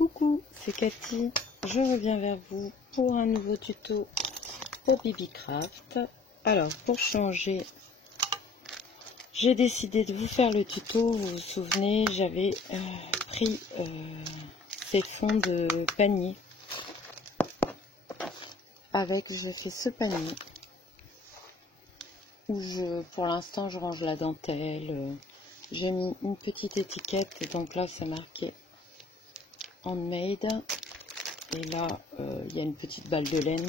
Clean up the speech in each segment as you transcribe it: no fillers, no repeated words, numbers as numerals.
Coucou, c'est Cathy, je reviens vers vous pour un nouveau tuto pour Bibicraft. Alors pour changer, j'ai décidé de vous faire le tuto. Vous vous souvenez, j'avais pris ces fonds de panier avec, j'ai fait ce panier où pour l'instant je range la dentelle. J'ai mis une petite étiquette, donc là c'est marqué handmade, et là il y a une petite balle de laine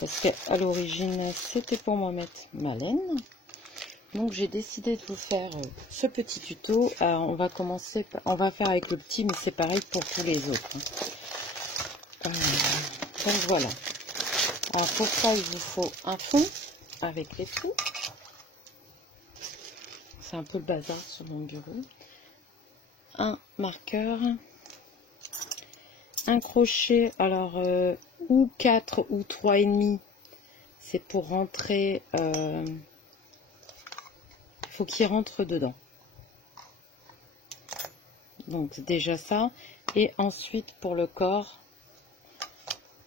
parce qu'à l'origine c'était pour moi mettre ma laine. Donc j'ai décidé de vous faire ce petit tuto. Alors, on va commencer, on va faire avec le petit, mais c'est pareil pour tous les autres. Donc voilà. Alors pour ça il vous faut un fond avec les trous. C'est un peu le bazar sur mon bureau. Un marqueur, un crochet, alors ou 4 ou 3,5, c'est pour rentrer, il faut qu'il rentre dedans. Donc déjà ça, et ensuite pour le corps,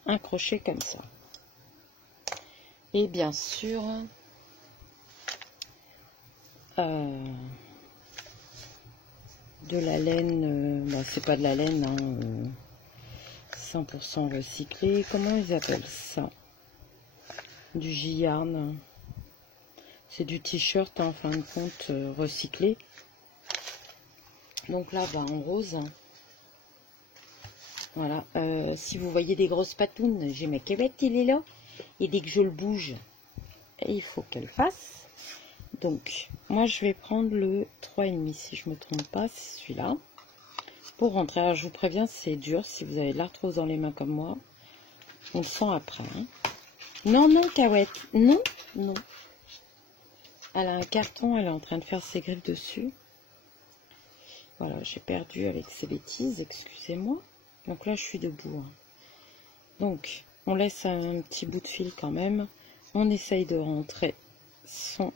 un crochet comme ça. Et bien sûr, de la laine, bon, c'est pas de la laine, hein, 100% recyclé, comment ils appellent ça? Du J-yarn, c'est du t-shirt, hein, en fin de compte, recyclé. Donc là, bah, en rose, voilà. Si vous voyez des grosses patounes, j'ai ma cavette, il est là, et dès que je le bouge, il faut qu'elle fasse. Donc, moi, je vais prendre le 3,5, si je me trompe pas, c'est celui-là. Pour rentrer, alors je vous préviens, c'est dur, si vous avez de l'arthrose dans les mains comme moi, on le sent après. Hein. Non, non, Cahouette, non, non. Elle a un carton, elle est en train de faire ses griffes dessus. Voilà, j'ai perdu avec ces bêtises, excusez-moi. Donc là, je suis debout. Hein. Donc, on laisse un petit bout de fil quand même. On essaye de rentrer son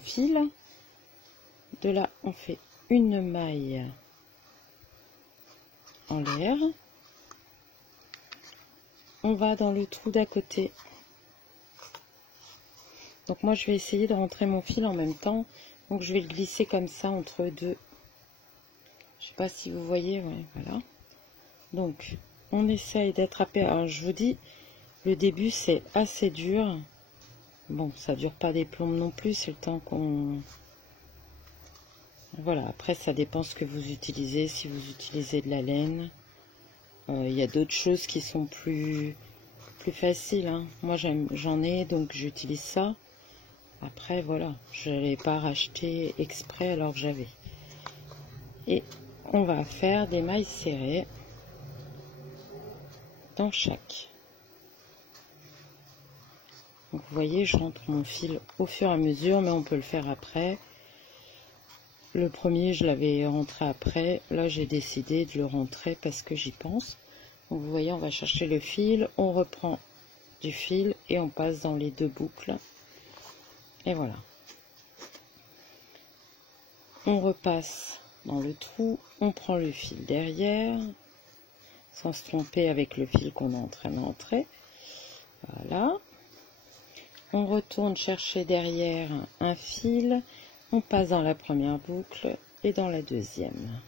fil. De là, on fait une maille en l'air. On va dans le trou d'à côté. Donc moi, je vais essayer de rentrer mon fil en même temps. Donc je vais le glisser comme ça entre deux. Je sais pas si vous voyez, ouais, voilà. Donc on essaye d'attraper. Alors je vous dis, le début c'est assez dur. Bon, ça dure pas des plombes non plus, c'est le temps qu'on... Voilà, après ça dépend ce que vous utilisez, si vous utilisez de la laine. Il y a d'autres choses qui sont plus faciles. Hein. Moi j'en ai, donc j'utilise ça. Après voilà, je n'allais pas racheter exprès alors que j'avais. Et on va faire des mailles serrées dans chaque. Donc vous voyez, je rentre mon fil au fur et à mesure, mais on peut le faire après. Le premier, je l'avais rentré après. Là, j'ai décidé de le rentrer parce que j'y pense. Donc vous voyez, on va chercher le fil, on reprend du fil et on passe dans les deux boucles. Et voilà. On repasse dans le trou, on prend le fil derrière, sans se tromper avec le fil qu'on est en train d'entrer. Voilà. On retourne chercher derrière un fil, on passe dans la première boucle et dans la deuxième.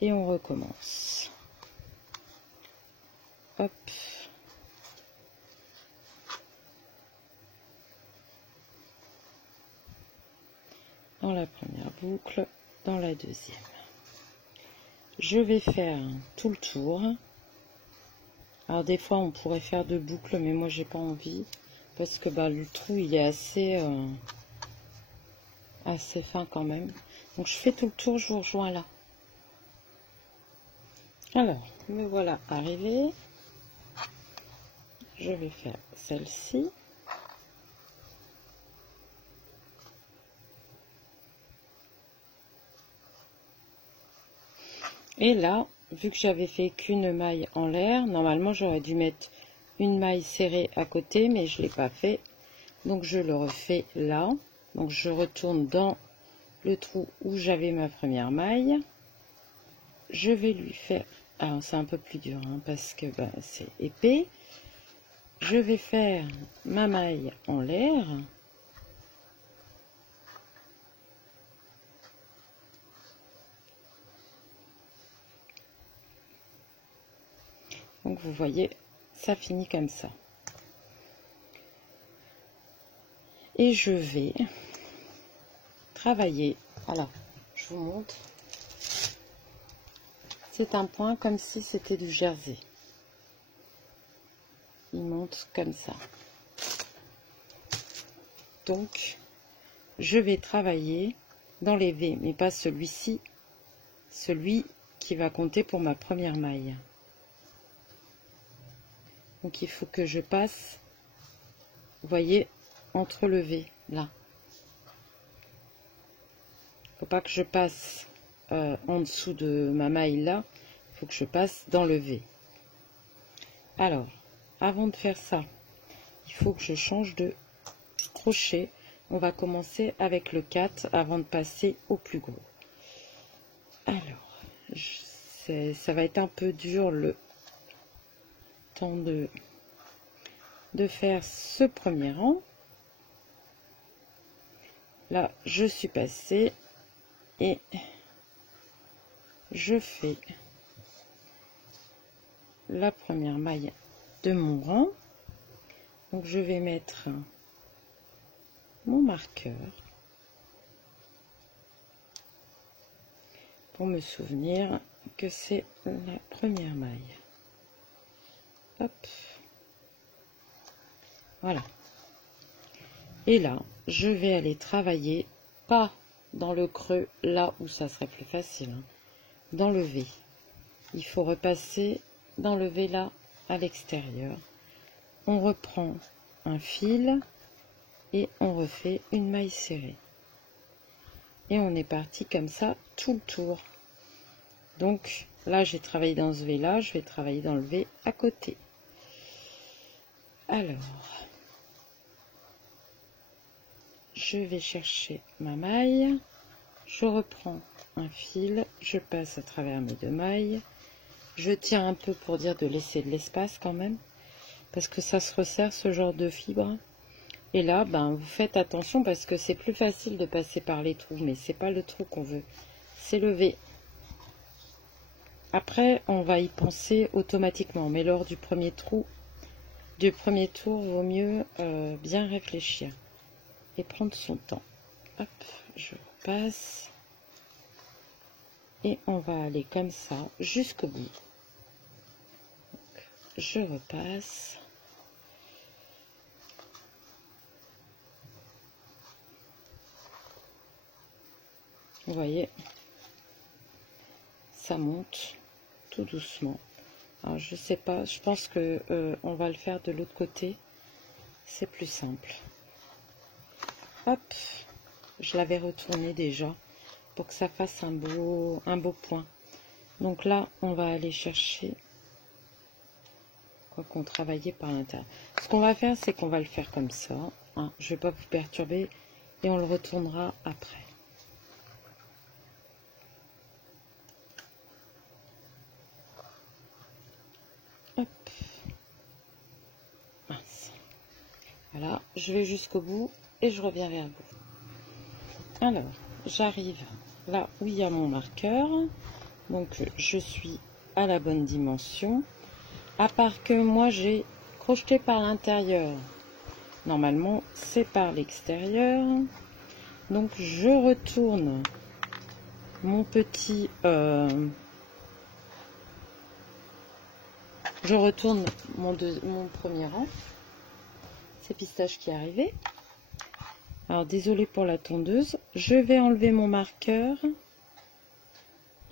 Et on recommence. Hop. Dans la première boucle, dans la deuxième. Je vais faire tout le tour. Alors des fois on pourrait faire deux boucles, mais moi j'ai pas envie parce que bah, le trou il est assez fin quand même. Donc je fais tout le tour, je vous rejoins là. Alors, me voilà arrivée. Je vais faire celle-ci. Et là, vu que j'avais fait qu'une maille en l'air, normalement j'aurais dû mettre une maille serrée à côté, mais je ne l'ai pas fait. Donc je le refais là. Donc je retourne dans le trou où j'avais ma première maille. Je vais lui faire, alors c'est un peu plus dur hein, parce que bah, c'est épais. Je vais faire ma maille en l'air. Donc vous voyez, ça finit comme ça. Et je vais travailler. Alors, je vous montre. C'est un point comme si c'était du jersey. Il monte comme ça. Donc, je vais travailler dans les V, mais pas celui-ci, celui qui va compter pour ma première maille. Donc, il faut que je passe, vous voyez, entre le V, là. Il ne faut pas que je passe en dessous de ma maille là, il faut que je passe dans le V. Alors, avant de faire ça, il faut que je change de crochet. On va commencer avec le 4 avant de passer au plus gros. Alors, ça va être un peu dur le temps de faire ce premier rang. Là, je suis passée et je fais la première maille de mon rang. Donc, je vais mettre mon marqueur pour me souvenir que c'est la première maille. Hop. Voilà. Et là, je vais aller travailler, pas dans le creux, là où ça serait plus facile, hein, dans le V. Il faut repasser dans le V là, à l'extérieur. On reprend un fil et on refait une maille serrée. Et on est parti comme ça tout le tour. Donc là, j'ai travaillé dans ce V là, je vais travailler dans le V à côté. Alors, je vais chercher ma maille, je reprends un fil, je passe à travers mes deux mailles, je tiens un peu pour dire de laisser de l'espace quand même, parce que ça se resserre ce genre de fibre. Et là, ben, vous faites attention parce que c'est plus facile de passer par les trous, mais c'est pas le trou qu'on veut, c'est le V. Après, on va y penser automatiquement, mais lors du premier tour, vaut mieux bien réfléchir et prendre son temps. Hop, je passe et on va aller comme ça jusqu'au bout. Donc, je repasse. Vous voyez, ça monte tout doucement. Alors, je sais pas, je pense que on va le faire de l'autre côté. C'est plus simple. Hop, je l'avais retourné déjà pour que ça fasse un beau point. Donc là, on va aller chercher quoi qu'on travaillait par l'intérieur. Ce qu'on va faire, c'est qu'on va le faire comme ça. Hein. Je ne vais pas vous perturber et on le retournera après. Hop. Mince. Voilà, je vais jusqu'au bout et je reviens vers vous. Alors, j'arrive là où il y a mon marqueur. Donc, je suis à la bonne dimension. À part que moi, j'ai crocheté par l'intérieur. Normalement, c'est par l'extérieur. Donc, je retourne mon petit... je retourne mon premier rang. C'est Pistache qui est arrivé. Alors, désolé pour la tondeuse. Je vais enlever mon marqueur.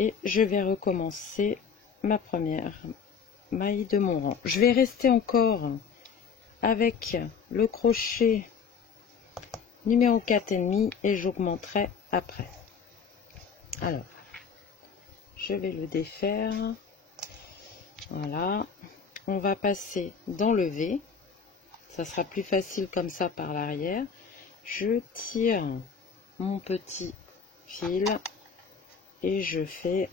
Et je vais recommencer ma première maille de mon rang. Je vais rester encore avec le crochet numéro 4,5 et j'augmenterai après. Alors, je vais le défaire. Voilà. On va passer dans le V. Ça sera plus facile comme ça par l'arrière. Je tire mon petit fil et je fais,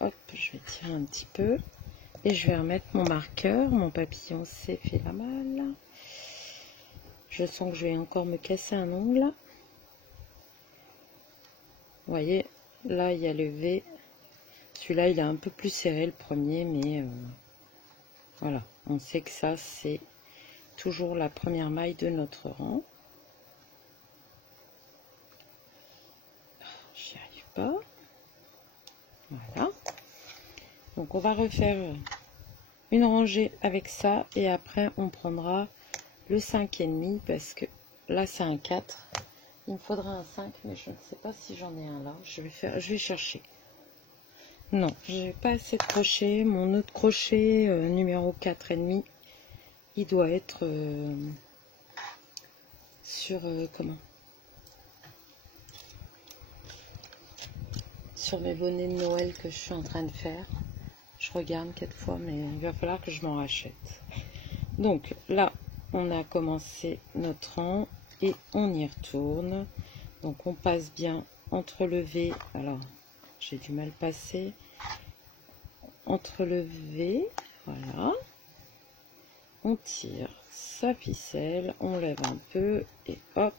hop, je vais tirer un petit peu et je vais remettre mon marqueur. Mon papillon s'est fait la malle. Je sens que je vais encore me casser un ongle. Vous voyez, là il y a le V. Celui-là il est un peu plus serré, le premier, mais voilà, on sait que ça c'est toujours la première maille de notre rang. J'y arrive pas. Voilà. Donc on va refaire une rangée avec ça et après on prendra le 5,5 parce que là c'est un 4. Il me faudra un 5 mais je ne sais pas si j'en ai un là. Je vais chercher. Non, j'ai pas assez de crochets. Mon autre crochet numéro 4,5, il doit être sur comment? Sur mes bonnets de Noël que je suis en train de faire. Je regarde quelquefois, mais il va falloir que je m'en rachète. Donc là, on a commencé notre rang et on y retourne. Donc on passe bien entre le V. Alors, j'ai du mal passer. Entre le V, voilà. On tire sa ficelle, on lève un peu et hop,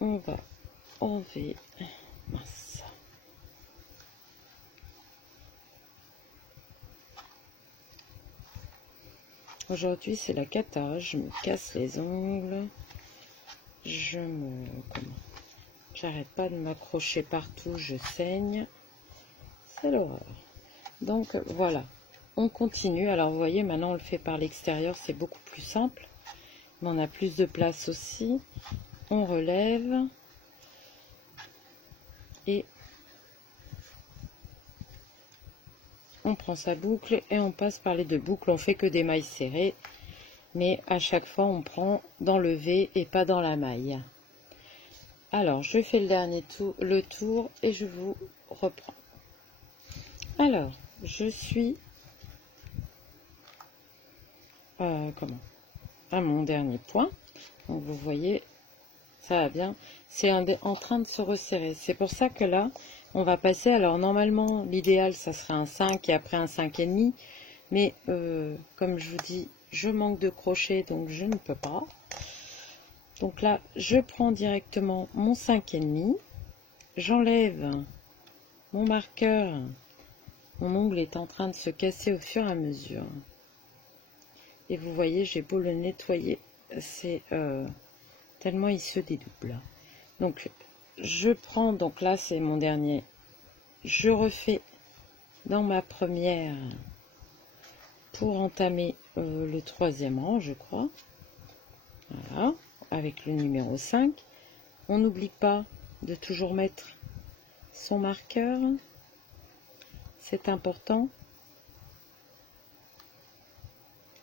on va enlever. Mince. Aujourd'hui c'est la cata, je me casse les ongles, j'arrête pas de m'accrocher partout, je saigne, c'est l'horreur. Donc voilà, on continue. Alors vous voyez, maintenant on le fait par l'extérieur, c'est beaucoup plus simple, mais on a plus de place aussi. On relève et on prend sa boucle et on passe par les deux boucles. On fait que des mailles serrées, mais à chaque fois on prend dans le V et pas dans la maille. Alors je fais le dernier tour, et je vous reprends. Alors je suis à mon dernier point. Donc vous voyez, ça va bien, c'est en train de se resserrer. C'est pour ça que là on va passer. Alors normalement l'idéal ça serait un 5 et après un 5,5, mais comme je vous dis, je manque de crochets donc je ne peux pas. Donc là je prends directement mon 5,5, j'enlève mon marqueur. Mon ongle est en train de se casser au fur et à mesure et vous voyez, j'ai beau le nettoyer, c'est tellement il se dédouble. Donc je prends, donc là c'est mon dernier, je refais dans ma première pour entamer le troisième rang, je crois. Voilà, avec le numéro 5. On n'oublie pas de toujours mettre son marqueur, c'est important.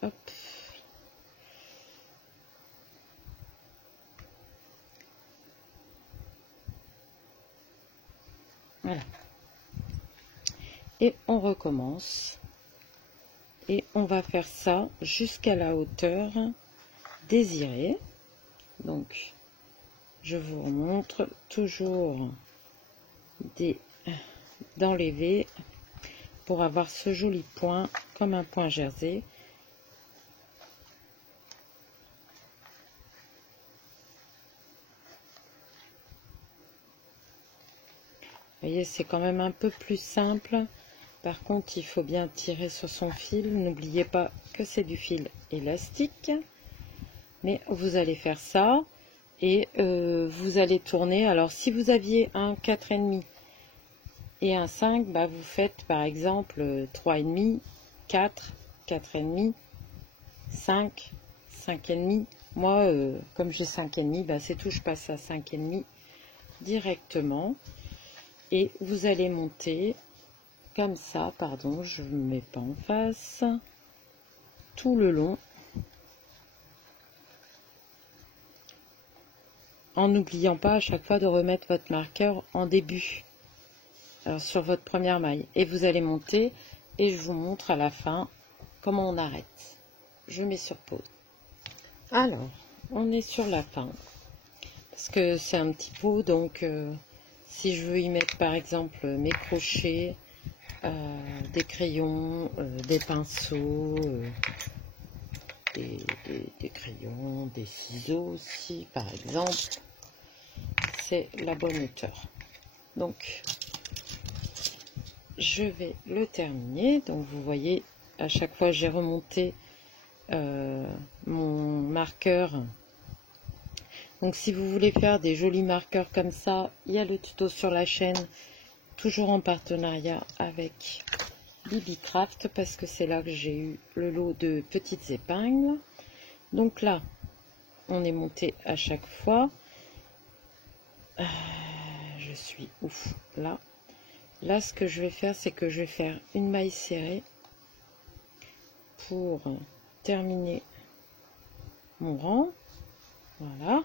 Hop. Voilà. Et on recommence. Et on va faire ça jusqu'à la hauteur désirée. Donc, je vous remontre toujours d'enlever pour avoir ce joli point comme un point jersey. Vous voyez, c'est quand même un peu plus simple. Par contre, il faut bien tirer sur son fil. N'oubliez pas que c'est du fil élastique. Mais vous allez faire ça et vous allez tourner. Alors, si vous aviez un 4,5 et un 5, bah, vous faites par exemple 3,5, 4, 4,5, 5, 5,5. Moi, comme j'ai 5,5, bah, c'est tout, je passe à 5,5 directement. Et vous allez monter comme ça, pardon, je ne me mets pas en face, tout le long, en n'oubliant pas à chaque fois de remettre votre marqueur en début, alors sur votre première maille. Et vous allez monter et je vous montre à la fin comment on arrête. Je mets sur pause. Alors, on est sur la fin. parce que c'est un petit pot, donc si je veux y mettre par exemple mes crochets, des crayons, des pinceaux, des crayons, des ciseaux aussi par exemple, c'est la bonne hauteur. Donc je vais le terminer. Donc vous voyez, à chaque fois j'ai remonté mon marqueur. Donc si vous voulez faire des jolis marqueurs comme ça, il y a le tuto sur la chaîne, toujours en partenariat avec Bibicraft, parce que c'est là que j'ai eu le lot de petites épingles. Donc là, on est monté à chaque fois. Je suis ouf là. Là, ce que je vais faire, c'est que je vais faire une maille serrée pour terminer mon rang. Voilà.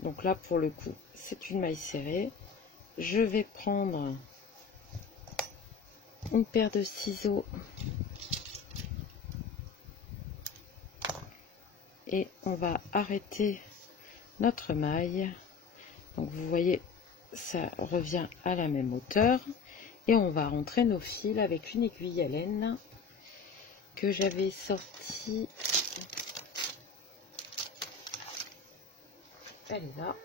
Donc là, pour le coup, c'est une maille serrée. Je vais prendre une paire de ciseaux et on va arrêter notre maille. Donc vous voyez, ça revient à la même hauteur et on va rentrer nos fils avec une aiguille à laine que j'avais sortie. Elle est là.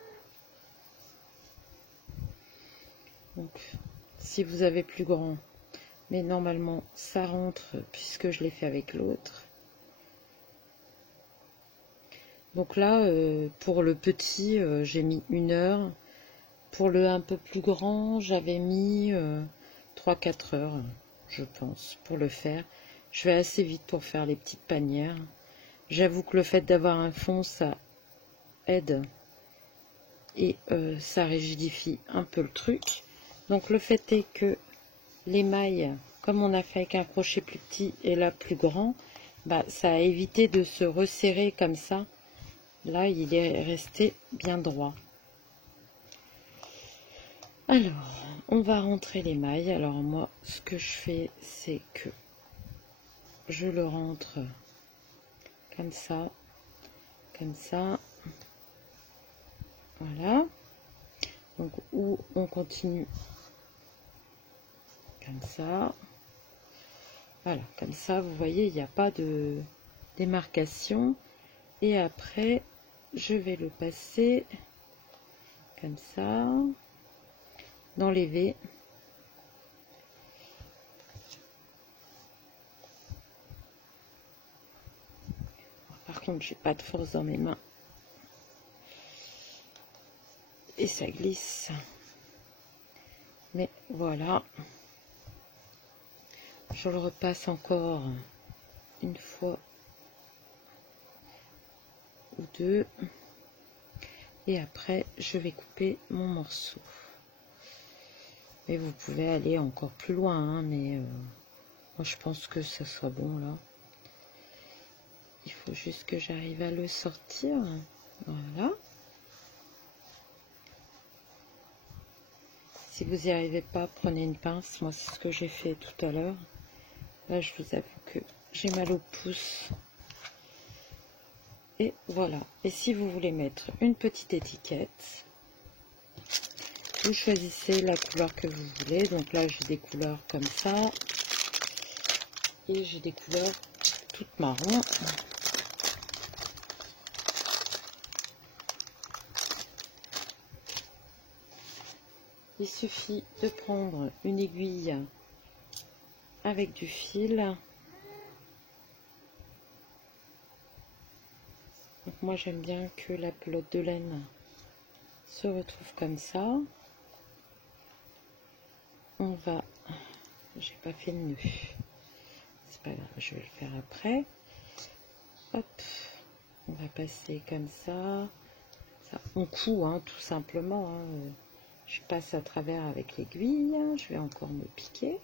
Donc si vous avez plus grand, mais normalement ça rentre puisque je l'ai fait avec l'autre. Donc là, pour le petit, j'ai mis 1 heure. Pour le un peu plus grand, j'avais mis 3-4 heures, je pense, pour le faire. Je vais assez vite pour faire les petites panières. J'avoue que le fait d'avoir un fond, ça aide. Et ça rigidifie un peu le truc. Donc le fait est que les mailles, comme on a fait avec un crochet plus petit et là plus grand, bah, ça a évité de se resserrer comme ça. Là, il est resté bien droit. Alors, on va rentrer les mailles. Alors moi, ce que je fais, c'est que je le rentre comme ça, comme ça. Voilà. Donc, où on continue comme ça. Voilà, comme ça, vous voyez, il n'y a pas de démarcation. Et après, je vais le passer comme ça, dans les V. Par contre, j'ai pas de force dans mes mains. Et ça glisse. Mais voilà. Je le repasse encore une fois ou deux. Et après, je vais couper mon morceau. Mais vous pouvez aller encore plus loin, hein, mais moi je pense que ça sera bon là. Il faut juste que j'arrive à le sortir. Voilà. Si vous n'y arrivez pas, prenez une pince. Moi, c'est ce que j'ai fait tout à l'heure. Là, je vous avoue que j'ai mal au pouce. Et voilà. Et si vous voulez mettre une petite étiquette, vous choisissez la couleur que vous voulez. Donc là, j'ai des couleurs comme ça. Et j'ai des couleurs toutes marron. Il suffit de prendre une aiguille avec du fil. Donc moi j'aime bien que la pelote de laine se retrouve comme ça. On va, j'ai pas fait le nœud, c'est pas grave, je vais le faire après. Hop, on va passer comme ça. On coud hein, tout simplement. Hein. Je passe à travers avec l'aiguille, je vais encore me piquer.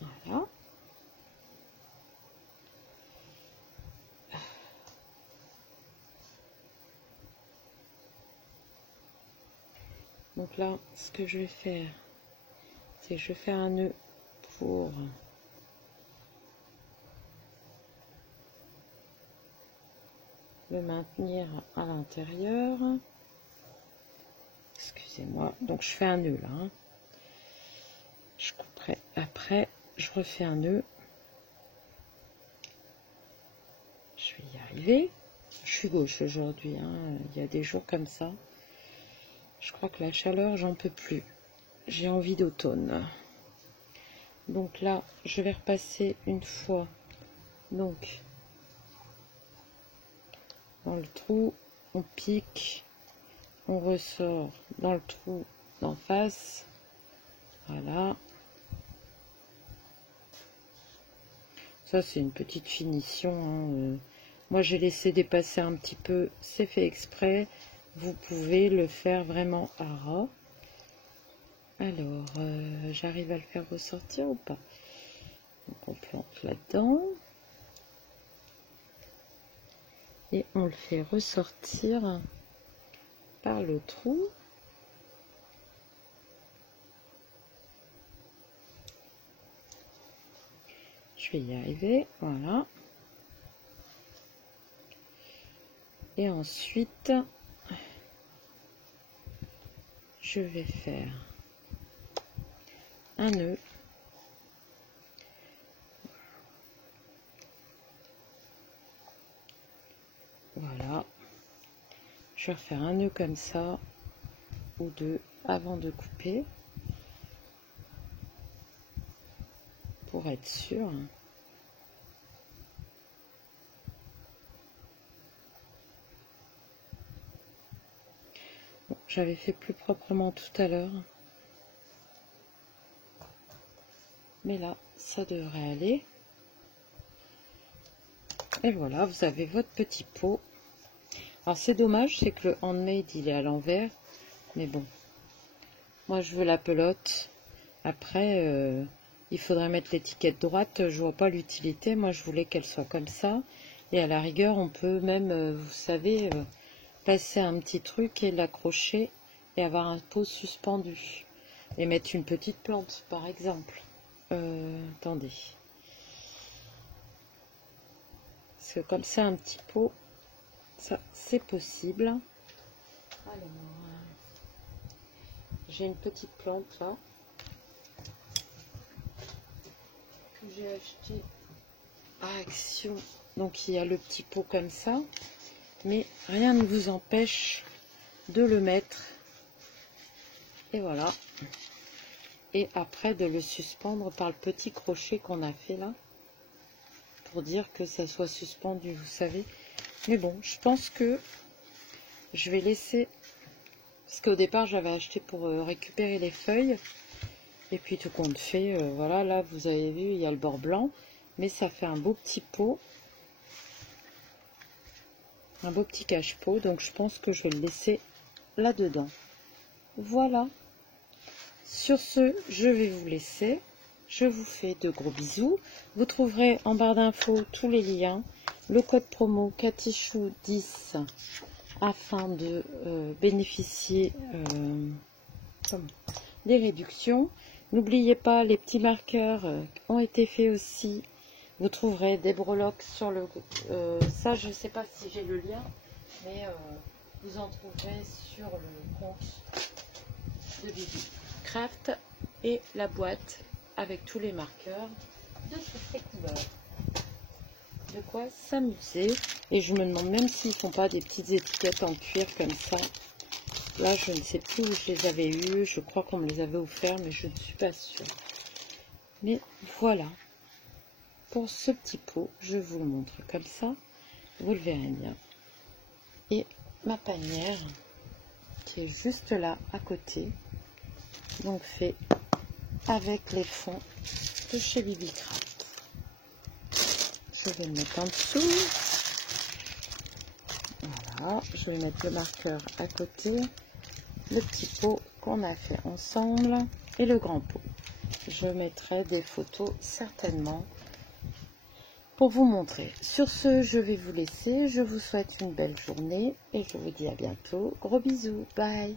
Voilà. Donc là, ce que je vais faire, c'est que je fais un nœud pour le maintenir à l'intérieur. Excusez-moi, donc je fais un nœud là. Hein. Je couperai après, je refais un nœud. Je vais y arriver. Je suis gauche aujourd'hui, hein. Il y a des jours comme ça. Je crois que la chaleur, j'en peux plus. J'ai envie d'automne. Donc là, je vais repasser une fois. Donc, dans le trou, on pique, on ressort dans le trou d'en face. Voilà. Ça, c'est une petite finition. Hein. Moi, j'ai laissé dépasser un petit peu. C'est fait exprès. Vous pouvez le faire vraiment à ras. Alors, j'arrive à le faire ressortir ou pas? Donc, on plante là-dedans. Et on le fait ressortir par le trou. Je vais y arriver, voilà. Et ensuite, je vais faire un nœud. Voilà. Je vais refaire un nœud comme ça, ou deux, avant de couper. Pour être sûr. Bon, j'avais fait plus proprement tout à l'heure. Mais là, ça devrait aller. Et voilà, vous avez votre petit pot. Alors c'est dommage, c'est que le handmade, il est à l'envers. Mais bon, moi je veux la pelote. Après, il faudrait mettre l'étiquette droite. Je vois pas l'utilité. Moi, je voulais qu'elle soit comme ça. Et à la rigueur, on peut même, vous savez, placer un petit truc et l'accrocher et avoir un pot suspendu. Et mettre une petite plante, par exemple. Attendez. Parce que comme ça, un petit pot, ça, c'est possible. Alors, j'ai une petite plante là. Que j'ai acheté à Action. Donc, il y a le petit pot comme ça. Mais rien ne vous empêche de le mettre. Et voilà. Et après de le suspendre par le petit crochet qu'on a fait là. Pour dire que ça soit suspendu, vous savez. Mais bon, je pense que je vais laisser... Parce qu'au départ, j'avais acheté pour récupérer les feuilles. Et puis tout compte fait, voilà, là, vous avez vu, il y a le bord blanc. Mais ça fait un beau petit pot. Un beau petit cache-pot. Donc je pense que je vais le laisser là-dedans. Voilà. Sur ce, je vais vous laisser. Je vous fais de gros bisous. Vous trouverez en barre d'infos tous les liens. Le code promo Katichou10 afin de bénéficier des réductions. N'oubliez pas, les petits marqueurs ont été faits aussi. Vous trouverez des breloques sur le... ça, je ne sais pas si j'ai le lien, mais vous en trouverez sur le compte de Bibi Craft et la boîte avec tous les marqueurs de toutes ces couleurs. De quoi s'amuser. Et je me demande même s'ils font pas des petites étiquettes en cuir comme ça. Là, je ne sais plus où je les avais eues. Je crois qu'on me les avait offerts, mais je ne suis pas sûre. Mais voilà. Pour ce petit pot, je vous le montre comme ça. Vous le verrez bien. Et ma panière qui est juste là à côté. Donc fait avec les fonds de chez Bibi Craft. Je vais le mettre en dessous. Voilà, je vais mettre le marqueur à côté, le petit pot qu'on a fait ensemble et le grand pot. Je mettrai des photos certainement pour vous montrer. Sur ce, je vais vous laisser. Je vous souhaite une belle journée et je vous dis à bientôt. Gros bisous, bye.